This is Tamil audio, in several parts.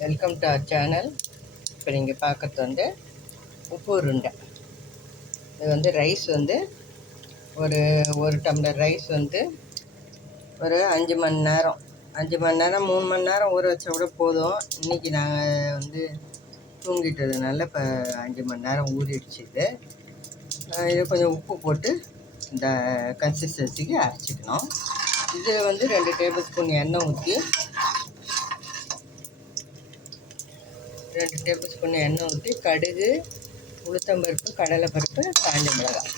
வெல்கம் டு அவர் சேனல் இப்போ நீங்கள் பார்க்கறது வந்து உப்பு உருண்டை. இது வந்து ரைஸ் வந்து ஒரு ஒரு டம்ளர் ரைஸ் வந்து ஒரு அஞ்சு மணி நேரம். அஞ்சு மணி நேரம் மூணு மணி நேரம் ஊற வச்சா கூட போதும். இன்றைக்கி நாங்கள் வந்து தூங்கிட்டதுனால இப்போ அஞ்சு மணி நேரம் ஊறிடுச்சு இது. இது கொஞ்சம் உப்பு போட்டு இந்த கன்சிஸ்டன்சிக்கு அரைச்சிக்கணும். இதில் வந்து ரெண்டு டேபிள் ஸ்பூன் எண்ணெய் ஊற்றி ரெண்டு டேபிள் ஸ்பூன் எண்ணெய் ஊற்றி கடுகு உளுத்தம்பருப்பு கடலைப்பருப்பு காஞ்ச மிளகாய்.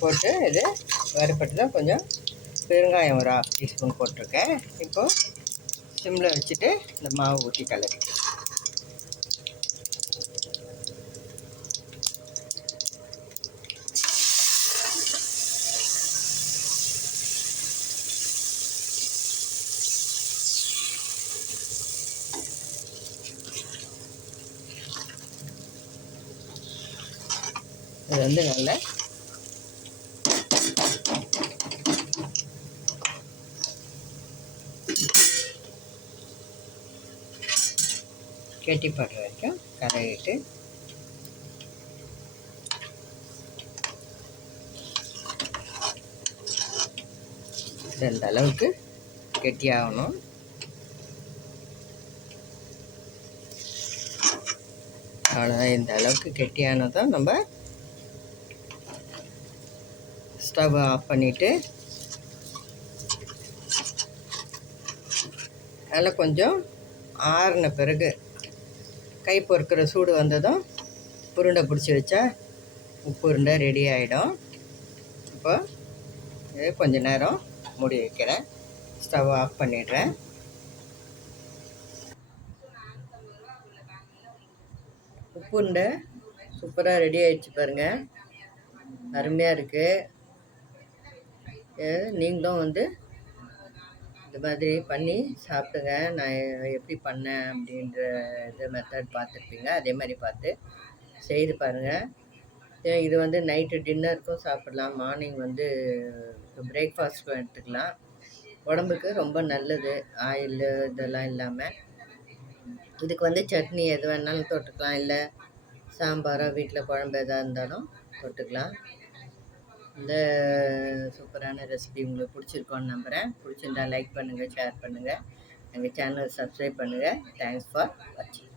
போட்டு இது வறுப்பட்டு தான் கொஞ்சம் பெருங்காயம் ஒரு ஆஃப் டீஸ்பூன் போட்டிருக்கேன். இப்போது சிம்மில் வச்சுட்டு இந்த மாவு ஊற்றி கலரி இது வந்து நல்லா கெட்டிப்படுற வரைக்கும் கரையிட்டு இந்த அளவுக்கு கெட்டியாகணும். அவ்வளோதான் இந்த அளவுக்கு கெட்டியானதும் நம்ம ஸ்டவ் ஆஃப் பண்ணிவிட்டு அதில் கொஞ்சம் ஆறின பிறகு கை பொறுக்கிற சூடு வந்ததும் உருண்டை பிடிச்சி வச்சா உப்பு உருண்டை ரெடி ஆகிடும் இப்போ இது கொஞ்ச நேரம் மூடி வைக்கிறேன். ஸ்டவ் ஆஃப் பண்ணிடுறேன். உப்பு உருண்டை சூப்பராக ரெடி ஆகிடுச்சு பாருங்கள் அருமையாக இருக்குது நீங்களும் வந்து இந்த மாதிரி பண்ணி சாப்பிடுங்க. நான் எப்படி பண்ணேன் அப்படின்ற இது மெத்தட் பார்த்துருப்பீங்க. அதே மாதிரி பார்த்து செய்து பாருங்கள் இது வந்து நைட்டு டின்னருக்கும் சாப்பிடலாம். மார்னிங் வந்து பிரேக்ஃபாஸ்ட்க்கும் எடுத்துக்கலாம். உடம்புக்கு ரொம்ப நல்லது. ஆயில் இதெல்லாம் இல்லாமல் இதுக்கு வந்து சட்னி எது வேணாலும் தொட்டுக்கலாம். இல்லை சாம்பாரோ வீட்டில் குழம்பு எதாக இருந்தாலும் தொட்டுக்கலாம். இந்த சூப்பரான ரெசிபி உங்களுக்கு பிடிச்சிருக்கோன்னு நம்புகிறேன் பிடிச்சிருந்தா லைக் பண்ணுங்கள் ஷேர் பண்ணுங்கள் எங்கள் சேனல் சப்ஸ்கிரைப் பண்ணுங்கள் தேங்க்ஸ் ஃபார் வாட்சிங்